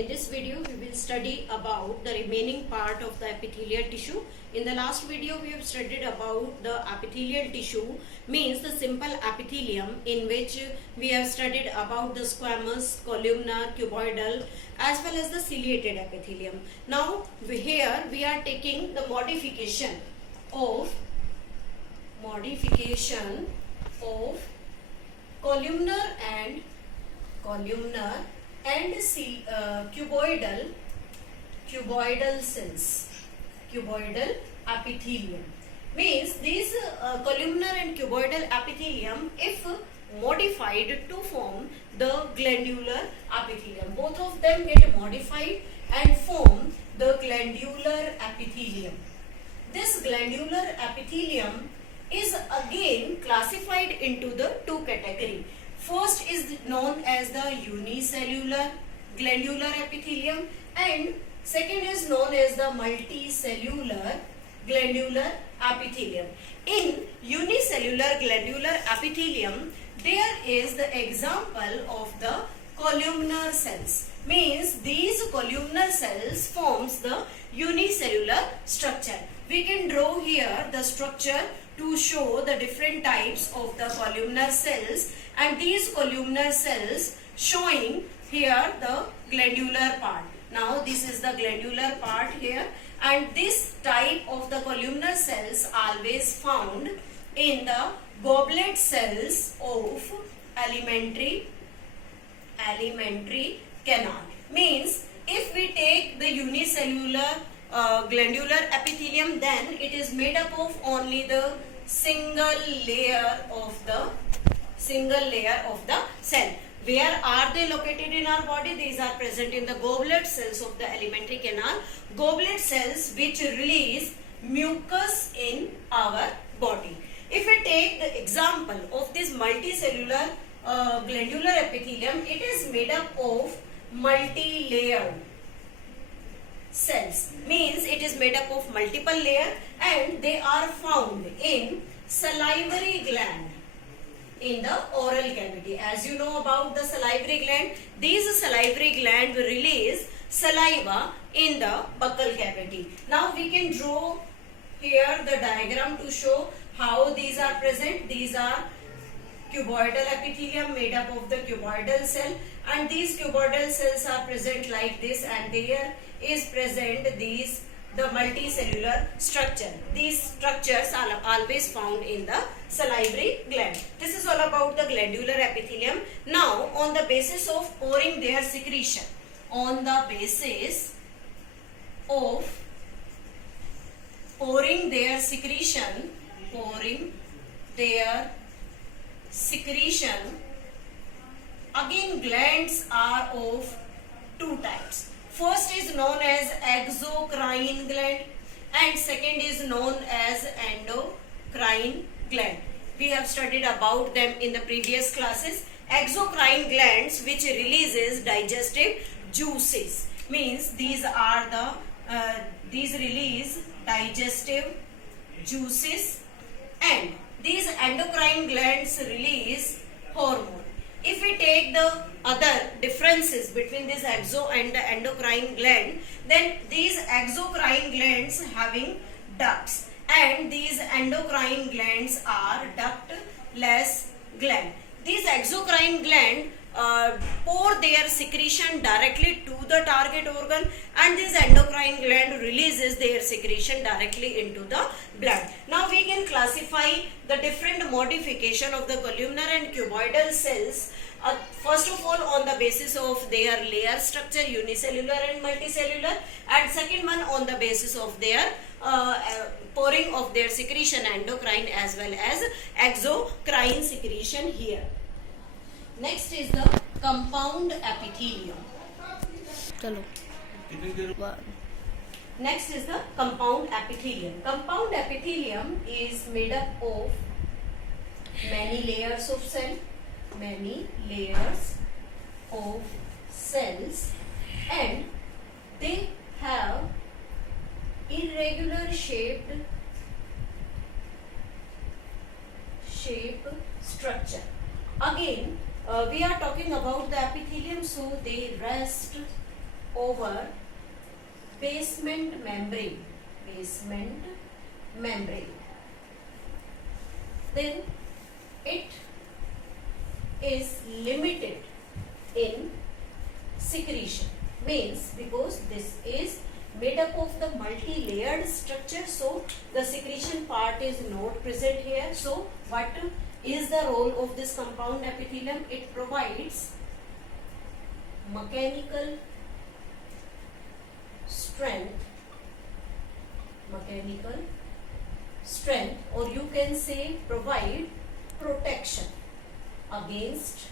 In this video, we will study about the remaining part of the epithelial tissue. In the last video, we have studied about the epithelial tissue, means the simple epithelium, in which we have studied about the squamous, columnar, cuboidal, as well as the ciliated epithelium. Now, here we are taking the modification of columnar and cuboidal cells, cuboidal epithelium. Means these columnar and cuboidal epithelium, if modified to form the glandular epithelium, both of them get modified and form the glandular epithelium. This glandular epithelium is again classified into the two categories. First is known as the unicellular glandular epithelium and second is known as the multicellular glandular epithelium. In unicellular glandular epithelium, there is the example of the columnar cells. Means these columnar cells forms the unicellular structure. We can draw here the structure to show the different types of the columnar cells, and these columnar cells showing here the glandular part. Now this is the glandular part here, and this type of the columnar cells always found in the goblet cells of alimentary canal. Means if we take the unicellular glandular epithelium, then it is made up of only the single layer of the cell. Where are they located in our body? These are present in the goblet cells of the alimentary canal. Goblet cells which release mucus in our body. If we take the example of this multicellular glandular epithelium, it is made up of multi-layered cells. Means it is made up of multiple layers and they are found in salivary gland in the oral cavity. As you know about the salivary gland, these salivary gland will release saliva in the buccal cavity. Now we can draw here the diagram to show how these are present. These are cuboidal epithelium made up of the cuboidal cell, and these cuboidal cells are present like this, and there is present the multicellular structure. These structures are always found in the salivary gland. This is all about the glandular epithelium. Now on the basis of pouring their secretion, again glands are of two types. First is known as exocrine gland and second is known as endocrine gland. We have studied about them in the previous classes. Exocrine glands which releases digestive juices. Means these release digestive juices, and these endocrine glands release hormone. If we take the other differences between this exo and the endocrine gland, then these exocrine glands having ducts and these endocrine glands are ductless gland. These exocrine gland pour their secretion directly to the target organ, and this endocrine gland releases their secretion directly into the blood. Now we can classify the different modification of the columnar and cuboidal cells. First of all, on the basis of their layer structure, unicellular and multicellular, and second one on the basis of their pouring of their secretion, endocrine as well as exocrine secretion here. Next is the compound epithelium. Next is the compound epithelium. Compound epithelium is made up of many layers of cells, and they have irregular shaped structure. Again, we are talking about the epithelium, so they rest over basement membrane, then it is limited in secretion. Means because this is made up of the multi-layered structure, so the secretion part is not present here. So what is the role of this compound epithelium? It provides mechanical strength, or you can say provide protection against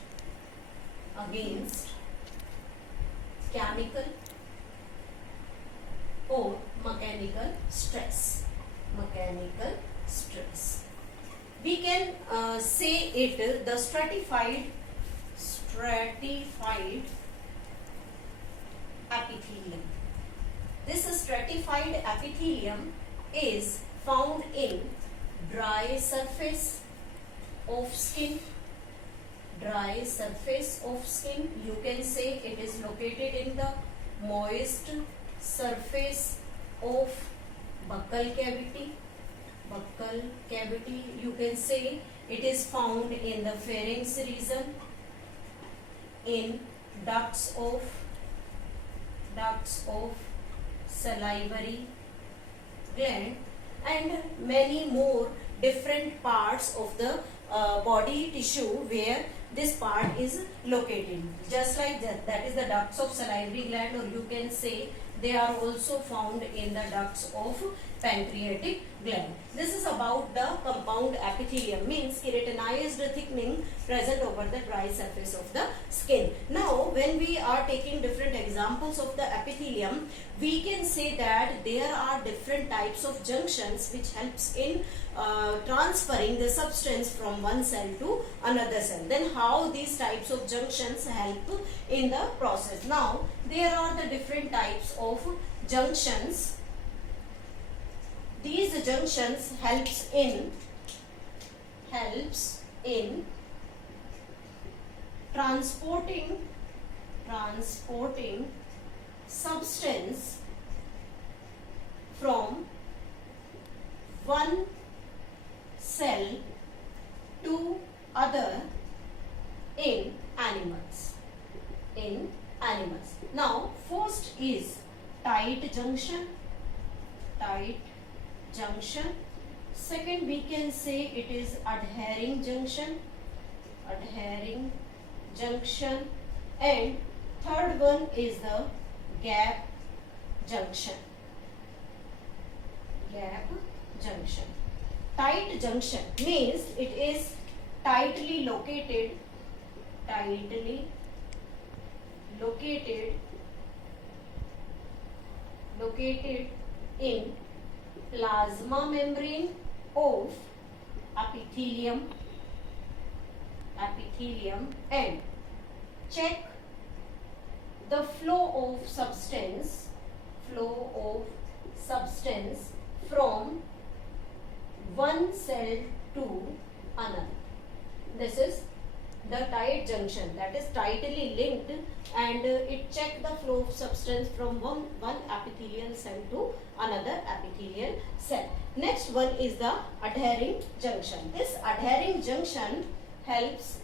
chemical or mechanical stress. We can say it the stratified epithelium. This stratified epithelium is found in dry surface of skin. You can say it is located in the moist surface of buccal cavity. You can say it is found in the pharynx region, in ducts of salivary gland, and many more different parts of the body tissue where this part is located. Just like that is the ducts of salivary gland, or you can say they are also found in the ducts of pancreatic gland. This is about the compound epithelium, means keratinized thickening present over the dry surface of the skin. Now when we are taking different examples of the epithelium, we can say that there are different types of junctions which helps in transferring the substance from one cell to another cell. Then how these types of junctions help in the process? Now there are the different types of junctions. These junctions helps in transporting substance from one cell to other in animals. Now first is tight junction. Second, we can say it is adhering junction, and third one is the gap junction. Tight junction means it is tightly located in plasma membrane of epithelium, and check the flow of substance from one cell to another. This is the tight junction, that is tightly linked, and it check the flow of substance from one epithelial cell to another epithelial cell. Next one is the adhering junction. This adhering junction helps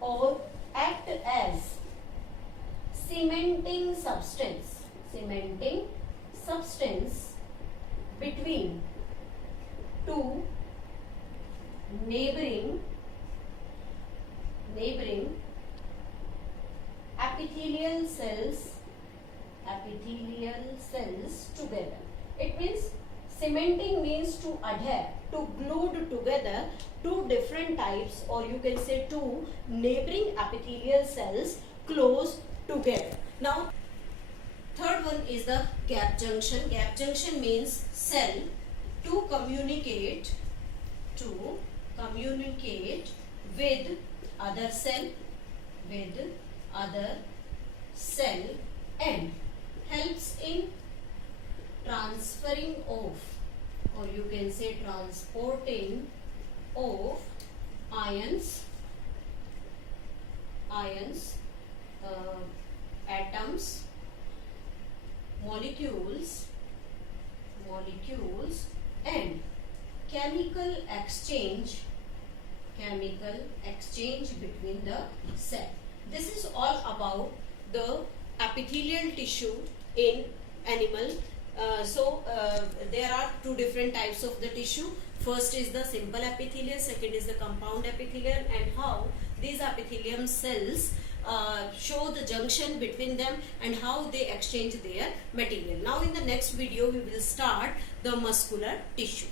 or act as cementing substance between two neighboring epithelial cells together. It means cementing means to adhere, to glued together two different types, or you can say two neighboring epithelial cells close together. Now third one is the gap junction. Gap junction means cell to communicate with other cell and helps in transferring of, or you can say transporting of ions atoms, molecules and chemical exchange between the cell. This is all about the epithelial tissue in animal. There are two different types of the tissue. First is the simple epithelium, second is the compound epithelium, and how these epithelium cells show the junction between them and how they exchange their material. Now in the next video we will start the muscular tissue.